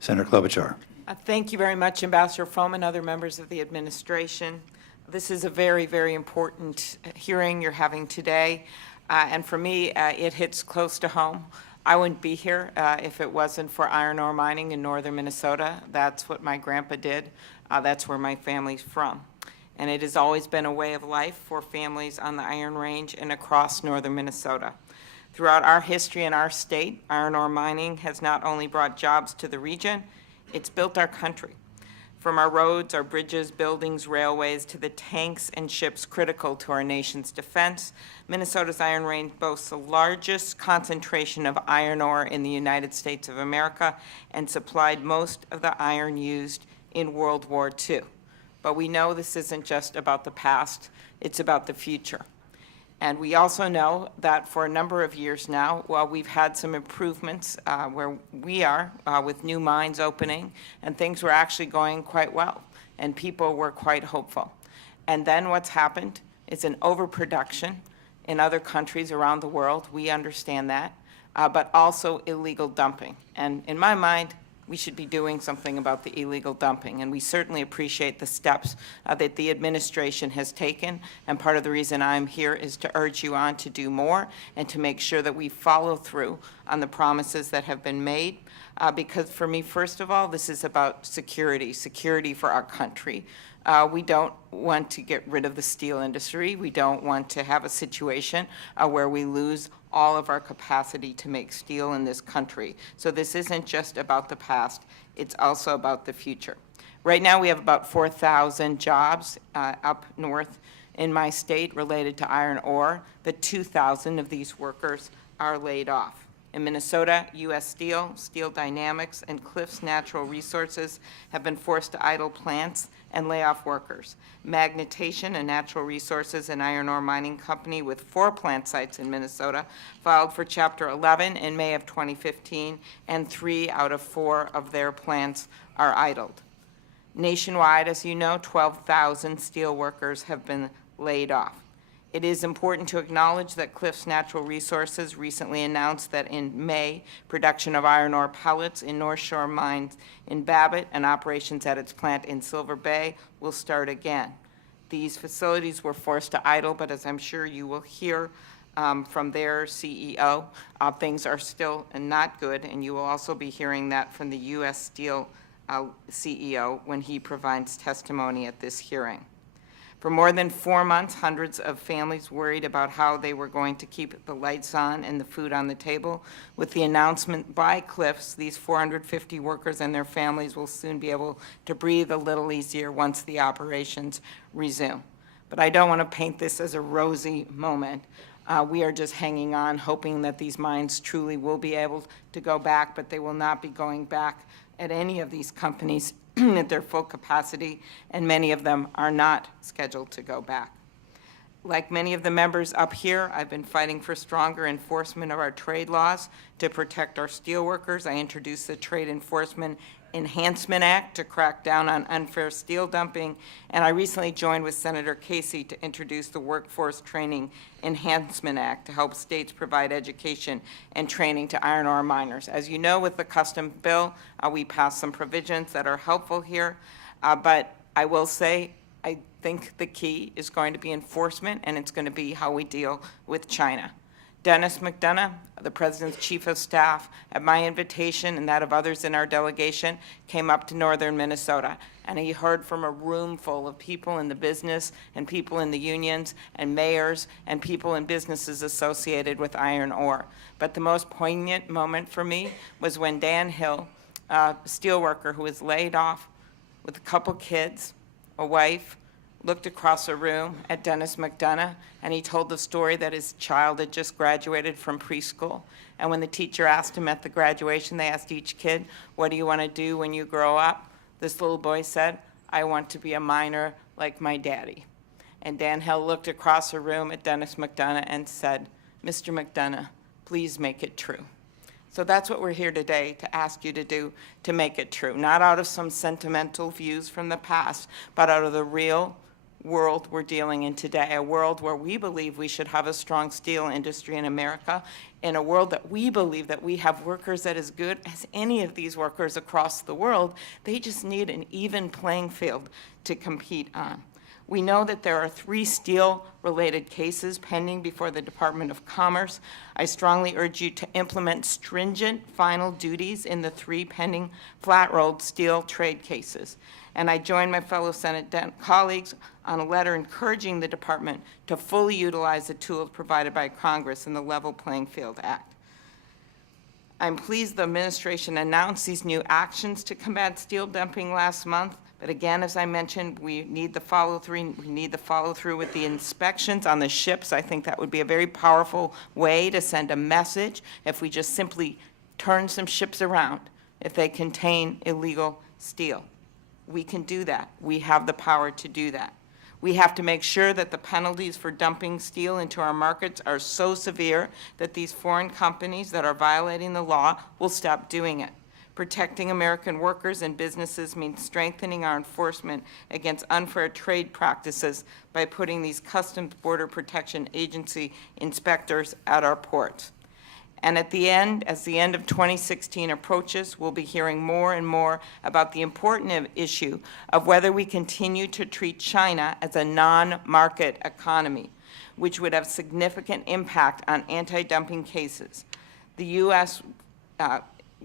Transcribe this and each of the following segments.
Senator Klobuchar. Thank you very much, Ambassador Fohm and other members of the administration. This is a very, very important hearing you're having today, and for me, it hits close to home. I wouldn't be here if it wasn't for iron ore mining in northern Minnesota. That's what my grandpa did. That's where my family's from. And it has always been a way of life for families on the Iron Range and across northern Minnesota. Throughout our history in our state, iron ore mining has not only brought jobs to the region, it's built our country. From our roads, our bridges, buildings, railways, to the tanks and ships critical to our nation's defense, Minnesota's Iron Range boasts the largest concentration of iron ore in the United States of America and supplied most of the iron used in World War II. But we know this isn't just about the past, it's about the future. And we also know that for a number of years now, while we've had some improvements where we are with new mines opening, and things were actually going quite well, and people were quite hopeful. And then what's happened is an overproduction in other countries around the world. We understand that, but also illegal dumping. And in my mind, we should be doing something about the illegal dumping, and we certainly appreciate the steps that the administration has taken, and part of the reason I'm here is to urge you on to do more and to make sure that we follow through on the promises that have been made, because for me, first of all, this is about security for our country. We don't want to get rid of the steel industry. We don't want to have a situation where we lose all of our capacity to make steel in this country. So this isn't just about the past, it's also about the future. Right now we have about 4,000 jobs up north in my state related to iron ore, but 2,000 of these workers are laid off. In Minnesota, USTR, Steel Dynamics, and Cliffs Natural Resources have been forced to idle plants and lay off workers. Magnetation, a natural resources and iron ore mining company with 4 plant sites in Minnesota, filed for Chapter 11 in May of 2015, and 3 out of 4 of their plants are idled. Nationwide, as you know, 12,000 steel workers have been laid off. It is important to acknowledge that Cliffs Natural Resources recently announced that in May, production of iron ore pellets in North Shore mines in Babbitt and operations at its plant in Silver Bay will start again. These facilities were forced to idle, but as I'm sure you will hear from their CEO, things are still not good, and you will also be hearing that from the U.S. Steel CEO when he provides testimony at this hearing. For more than 4 months, hundreds of families worried about how they were going to keep the lights on and the food on the table. With the announcement by Cliffs, these 450 workers and their families will soon be able to breathe a little easier once the operations resume. But I don't want to paint this as a rosy moment. We are just hanging on, hoping that these mines truly will be able to go back, but they will not be going back at any of these companies at their full capacity, and many of them are not scheduled to go back. Like many of the members up here, I've been fighting for stronger enforcement of our trade laws to protect our steelworkers. I introduced the Trade Enforcement Enhancement Act to crack down on unfair steel dumping, and I recently joined with Senator Casey to introduce the Workforce Training Enhancement Act to help states provide education and training to iron ore miners. As you know, with the custom bill, we passed some provisions that are helpful here, but I will say I think the key is going to be enforcement, and it's going to be how we deal with China. Dennis McDonough, the President's Chief of Staff, at my invitation and that of others in our delegation, came up to northern Minnesota, and he heard from a room full of people in the business and people in the unions and mayors and people in businesses associated with iron ore. But the most poignant moment for me was when Dan Hill, a steelworker who was laid off with a couple kids, a wife, looked across a room at Dennis McDonough, and he told the story that his child had just graduated from preschool. And when the teacher asked him at the graduation, they asked each kid, "What do you want to do when you grow up?" This little boy said, "I want to be a miner like my daddy." And Dan Hill looked across a room at Dennis McDonough and said, "Mr. McDonough, please make it true." So that's what we're here today to ask you to do, to make it true, not out of some sentimental views from the past, but out of the real world we're dealing in today, a world where we believe we should have a strong steel industry in America, in a world that we believe that we have workers that as good as any of these workers across the world. They just need an even playing field to compete on. We know that there are 3 steel-related cases pending before the Department of Commerce. I strongly urge you to implement stringent final duties in the 3 pending flat-rolled steel trade cases. And I join my fellow Senate colleagues on a letter encouraging the Department to fully utilize the tools provided by Congress in the Level Playing Field Act. I'm pleased the administration announced these new actions to combat steel dumping last month. But again, as I mentioned, we need the follow-through. We need the follow-through with the inspections on the ships. I think that would be a very powerful way to send a message if we just simply turn some ships around if they contain illegal steel. We can do that. We have the power to do that. We have to make sure that the penalties for dumping steel into our markets are so severe that these foreign companies that are violating the law will stop doing it. Protecting American workers and businesses means strengthening our enforcement against unfair trade practices by putting these Customs Border Protection Agency inspectors at our ports. And at the end, as the end of 2016 approaches, we'll be hearing more and more about the important issue of whether we continue to treat China as a non-market economy, which would have significant impact on anti-dumping cases. The U.S.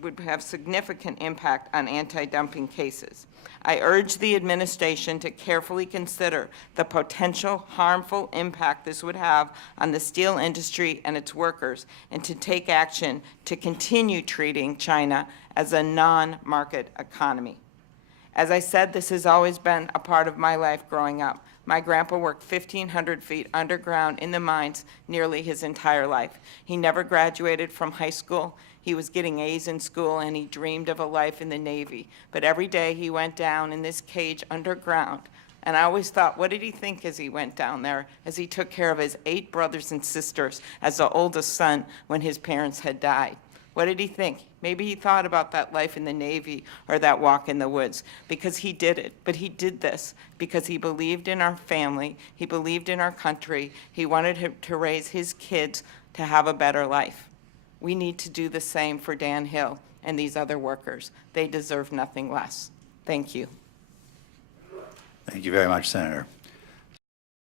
Would have significant impact on anti-dumping cases. I urge the administration to carefully consider the potential harmful impact this would have on the steel industry and its workers, and to take action to continue treating China as a non-market economy. As I said, this has always been a part of my life growing up. My grandpa worked 1,500 feet underground in the mines nearly his entire life. He never graduated from high school. He was getting A's in school, and he dreamed of a life in the Navy. But every day he went down in this cage underground. And I always thought, what did he think as he went down there, as he took care of his 8 brothers and sisters as the oldest son when his parents had died? What did he think? Maybe he thought about that life in the Navy or that walk in the woods, because he did it. But he did this because he believed in our family. He believed in our country. He wanted to raise his kids to have a better life. We need to do the same for Dan Hill and these other workers. They deserve nothing less. Thank you. Thank you very much, Senator.